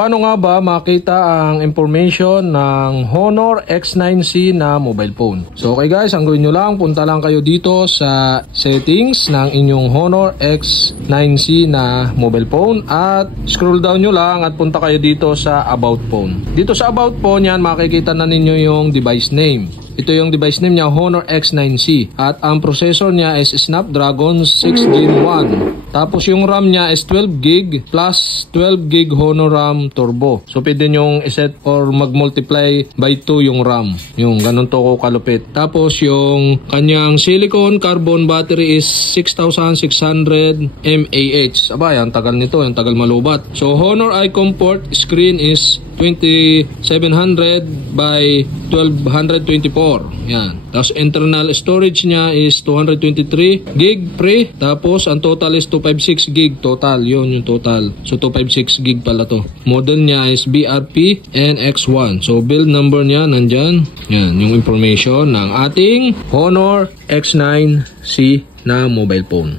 paano nga ba makita ang information ng Honor X9C na mobile phone? So okay guys, ang gawin nyo lang, punta lang kayo dito sa settings ng inyong Honor X9C na mobile phone at scroll down nyo lang at punta kayo dito sa About Phone. Dito sa About Phone yan, makikita na ninyo yung device name. Ito yung device name niya, Honor X9C. At ang processor niya is Snapdragon 6 Gen 1. Tapos yung RAM niya is 12GB plus 12GB Honor RAM Turbo. So pwede nyong iset or mag-multiply by 2 yung RAM. Yung ganun to ko kalupit. Tapos yung kanyang silicon carbon battery is 6600 mAh. Aba, ang tagal nito, ang tagal malubat. So Honor Icon port screen is 2700 by 1224. Yan. Tapos internal storage niya is 223GB pre. Tapos ang total is 256GB total. Yun yung total. So 256GB pala to. Model niya is BRP NX1. So build number niya nandyan. Yan yung information ng ating Honor X9C na mobile phone.